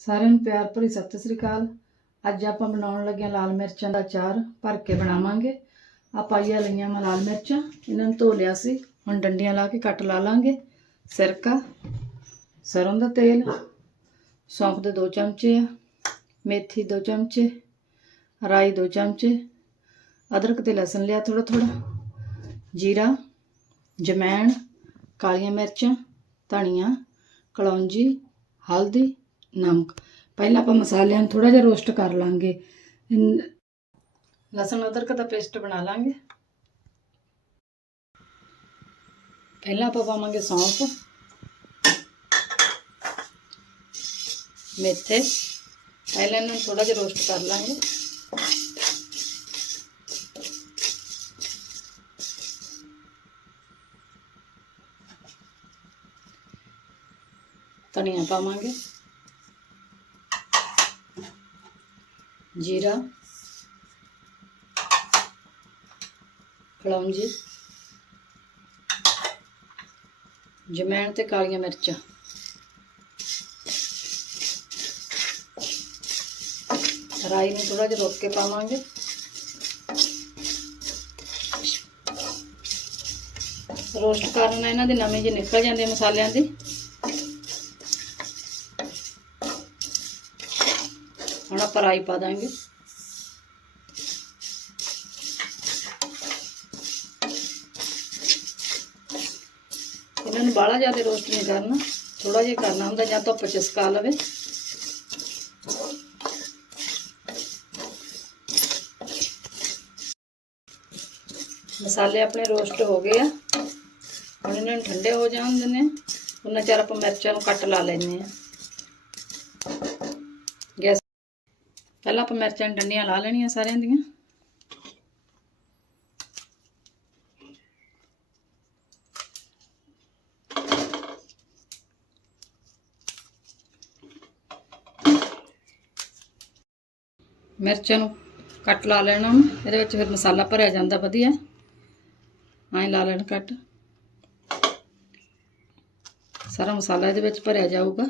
ਸਾਰਿਆਂ ਨੂੰ ਪਿਆਰ ਭਰੀ ਸਤਿ ਸ੍ਰੀ ਅਕਾਲ। ਅੱਜ ਆਪਾਂ ਬਣਾਉਣ ਲੱਗੇ ਹਾਂ ਲਾਲ ਮਿਰਚਾਂ ਦਾ ਅਚਾਰ, ਭਰ ਕੇ ਬਣਾਵਾਂਗੇ। ਆ ਪਾਈਆ ਲਈਆਂ ਮੈਂ ਲਾਲ ਮਿਰਚਾਂ। ਇਹਨਾਂ ਨੂੰ ਧੋ ਲਿਆ ਸੀ। ਹੁਣ ਡੰਡੀਆਂ ਲਾ ਕੇ ਕੱਟ ਲਾ ਲਾਂਗੇ। ਸਿਰਕਾ, ਸਰੋਂ ਦਾ ਤੇਲ, ਸੌਂਫ ਦੇ 2 ਚਮਚੇ ਆ, ਮੇਥੀ 2 ਚਮਚੇ, ਰਾਈ 2 ਚਮਚੇ, ਅਦਰਕ ਤੇ ਲਸਣ ਲਿਆ ਥੋੜਾ ਥੋੜਾ ਜੀਰਾ, ਜਮੈਣ, ਕਾਲੀਆਂ ਮਿਰਚਾਂ, ਧਨੀਆ, ਕਲੌਂਜੀ, ਹਲਦੀ ਨਮਕ। ਪਹਿਲਾਂ ਆਪਾਂ ਮਸਾਲਿਆਂ ਨੂੰ ਥੋੜਾ ਜਿਹਾ ਰੋਸਟ ਕਰ ਲਾਂਗੇ। ਲਸਣ ਅਦਰਕ ਦਾ ਪੇਸਟ ਬਣਾ ਲਾਂਗੇ। ਪਹਿਲਾਂ ਆਪਾਂ ਪਾਵਾਂਗੇ ਸੌਂਫ। ਮੇਥੇ। ਪਹਿਲਾਂ ਇਹਨਾਂ ਨੂੰ ਥੋੜਾ ਜਿਹਾ ਰੋਸਟ ਕਰ ਲਾਂਗੇ। ਧਨੀਆ ਪਾਵਾਂਗੇ। ਜੀਰਾ। ਕਲੌਂਜੀ ਜਮੈਣ ਤੇ ਕਾਲੀਆਂ ਮਿਰਚਾਂ। ਰਾਈ ਨੂੰ ਥੋੜਾ ਜਿਹਾ ਰੋਕ ਕੇ ਪਾਵਾਂਗੇ। ਰੋਸਟ ਕਰਨ ਨਾਲ ਇਹਨਾਂ ਦੇ ਨਵੇਂ ਜਿਹੇ ਨਿਕਲ ਜਾਂਦੇ ਮਸਾਲਿਆਂ ਦੇ। ਆਪਾਂ ਰਾਈ ਪਾ ਦਾਂਗੇ। ਇਹਨਾਂ ਨੂੰ ਬਾਹਲਾ ਜ਼ਿਆਦਾ ਰੋਸਟ ਨਹੀਂ ਕਰਨਾ ਥੋੜਾ ਜਿਹਾ ਕਰਨਾ ਹੁੰਦਾ, ਜਾਂ ਧੁੱਪ ਚ ਸੁਕਾ ਲਵੇ। ਮਸਾਲੇ ਆਪਣੇ ਰੋਸਟ ਹੋ ਗਏ ਆ। ਹੁਣ ਇਹਨਾਂ ਨੂੰ ਠੰਡੇ ਹੋ ਜਾਣ ਦਿੰਦੇ ਆ। ਉਹਨਾਂ ਚਿਰ ਆਪਾਂ ਮਿਰਚਾਂ ਨੂੰ ਕੱਟ ਲਾ ਲੈਂਦੇ ਆ। ਪਹਿਲਾਂ ਆਪਾਂ ਮਿਰਚਾਂ ਡੰਡੀਆਂ ਲਾ ਲੈਣੀਆਂ ਸਾਰਿਆਂ ਦੀਆਂ। ਮਿਰਚਾਂ ਨੂੰ ਕੱਟ ਲਾ ਲੈਣਾ ਹੁਣ ਇਹਦੇ ਵਿੱਚ ਫਿਰ ਮਸਾਲਾ ਭਰਿਆ ਜਾਂਦਾ ਵਧੀਆ। ਐਂ ਲਾ ਲੈਣ ਕੱਟ। ਸਾਰਾ ਮਸਾਲਾ ਇਹਦੇ ਵਿੱਚ ਭਰਿਆ ਜਾਊਗਾ।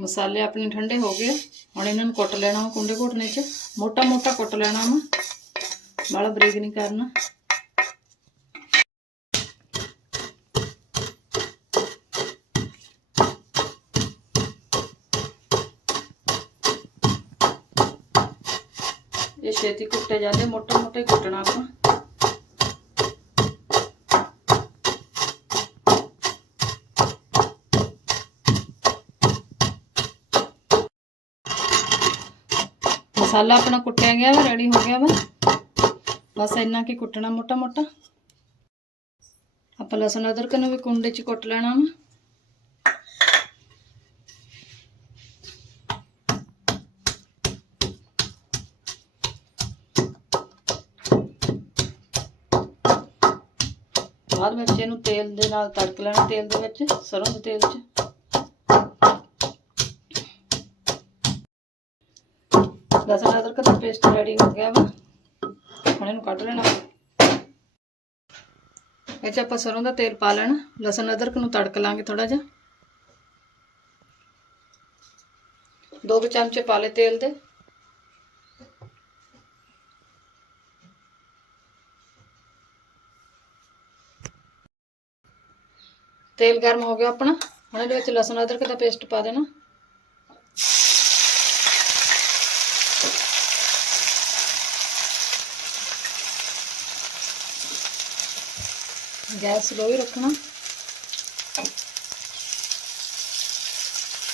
ਮਸਾਲੇ ਆਪਣੇ ਠੰਡੇ ਹੋ ਗਏ। ਹੁਣ ਇਹਨਾਂ ਨੂੰ ਕੁੱਟ ਲੈਣਾ ਵਾ ਕੁੰਡੇ ਘੋਟਣੇ 'ਚ। ਮੋਟਾ ਮੋਟਾ ਕੁੱਟ ਲੈਣਾ ਵਾ। ਬਾਹਲਾ ਬਰੀਕ ਨਹੀਂ ਕਰਨਾ। ਇਹ ਛੇਤੀ ਕੁੱਟੇ ਜਾਂਦੇ, ਮੋਟਾ ਮੋਟੇ ਕੁੱਟਣਾ ਆਪਾਂ। ਮਸਾਲਾ ਆਪਣਾ ਕੁੱਟਿਆ ਗਿਆ ਵਾ ਰੈਡੀ ਹੋ ਗਿਆ ਵਾ। ਬਸ ਇੰਨਾ ਕੀ ਕੁੱਟਣਾ ਮੋਟਾ ਮੋਟਾ। ਆਪਾਂ ਲਸਣ ਅਦਰਕ ਨੂੰ ਵੀ ਕੁੰਡੇ 'ਚ ਕੁੱਟ ਲੈਣਾ ਵਾ। ਬਾਅਦ ਵਿੱਚ ਇਹਨੂੰ ਤੇਲ ਦੇ ਨਾਲ ਤੜਕ ਲੈਣਾ, ਤੇਲ ਦੇ ਵਿੱਚ, ਸਰੋਂ ਦੇ ਤੇਲ 'ਚ। ਲਸਣ ਅਦਰਕ ਦਾ ਪੇਸਟ ਰੈਡੀ ਹੋ ਗਿਆ ਵਾ। ਹੁਣ ਇਹਨੂੰ ਕੱਢ ਲੈਣਾ। ਇਹ 'ਚ ਆਪਾਂ ਸਰੋਂ ਦਾ ਤੇਲ ਪਾ ਲੈਣਾ। ਲਸਣ, ਅਦਰਕ ਨੂੰ ਤੜਕ ਲਾਂਗੇ ਥੋੜਾ ਜਿਹਾ। ਦੋ ਕੁ ਚਮਚੇ ਪਾ ਲਏ ਤੇਲ ਦੇ। ਤੇਲ ਗਰਮ ਹੋ ਗਿਆ ਆਪਣਾ। ਹੁਣ ਇਹਦੇ ਵਿੱਚ ਲਸਣ, ਅਦਰਕ ਦਾ ਪੇਸਟ ਪਾ ਦੇਣਾ। ਗੈਸ ਸਲੋ ਹੀ ਰੱਖਣਾ।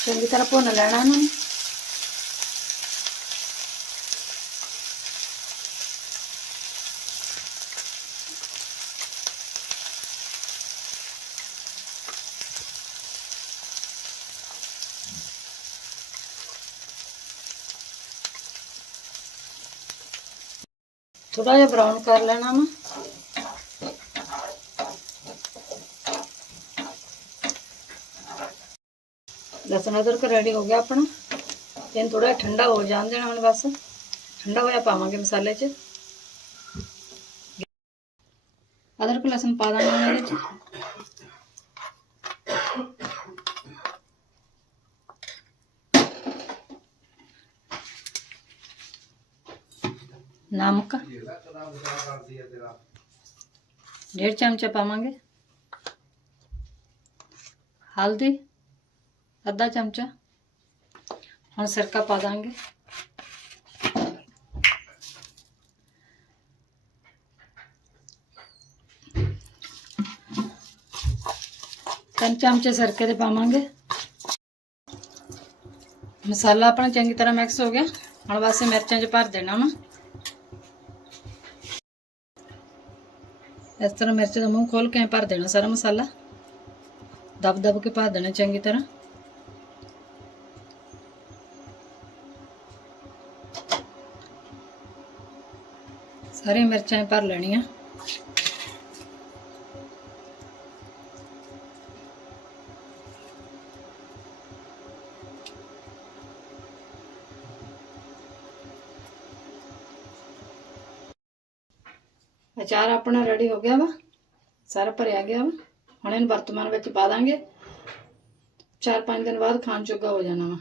ਚੰਗੀ ਤਰ੍ਹਾਂ ਭੁੰਨ ਲੈਣਾ ਇਹਨੂੰ। ਥੋੜਾ ਜਿਹਾ ਬਰਾਊਨ ਕਰ ਲੈਣਾ ਵਾ ਲਸਣ ਅਦਰਕ ਰੈਡੀ ਹੋ ਗਿਆ ਆਪਣਾ। ਇਹਨੂੰ ਥੋੜਾ ਠੰਡਾ ਹੋ ਜਾਣ ਦੇਣਾ ਹੁਣ ਬਸ। ਠੰਡਾ ਹੋਇਆ ਪਾਵਾਂਗੇ ਮਸਾਲੇ 'ਚ। ਅਦਰਕ ਲਸਣ ਪਾ ਦਾਂਗੇ ਇਹਦੇ ਚ ਨਮਕ। ਡੇਢ ਚਮਚਾ ਪਾਵਾਂਗੇ। ਹਲਦੀ। ਅੱਧਾ ਚਮਚਾ। ਹੁਣ ਸਿਰਕਾ ਪਾ ਦਾਂਗੇ। ਤਿੰਨ ਚਮਚੇ ਸਿਰਕੇ ਦੇ ਪਾਵਾਂਗੇ। ਮਸਾਲਾ ਆਪਣਾ ਚੰਗੀ ਤਰ੍ਹਾਂ ਮਿਕਸ ਹੋ ਗਿਆ। ਹੁਣ ਬਸ ਮਿਰਚਾਂ 'ਚ ਭਰ ਦੇਣਾ ਵਾ। ਇਸ ਤਰ੍ਹਾਂ ਮਿਰਚ ਦਾ ਮੂੰਹ ਖੋਲ ਕੇ ਭਰ ਦੇਣਾ ਸਾਰਾ ਮਸਾਲਾ। ਦਬ ਦਬ ਕੇ ਭਰ ਦੇਣਾ ਚੰਗੀ ਤਰ੍ਹਾਂ। ਸਾਰੀਆਂ ਮਿਰਚਾਂ ਭਰ ਲੈਣੀਆਂ ਅਚਾਰ ਆਪਣਾ ਰੈਡੀ ਹੋ ਗਿਆ ਵਾ ਸਾਰਾ ਭਰਿਆ ਗਿਆ ਵਾ ਹੁਣ ਇਹਨੂੰ ਵਰਤਮਾਨ ਵਿੱਚ ਪਾ ਦਾਂਗੇ 4-5 ਦਿਨ ਬਾਅਦ ਖਾਣ ਜੋਗਾ ਹੋ ਜਾਣਾ ਵਾ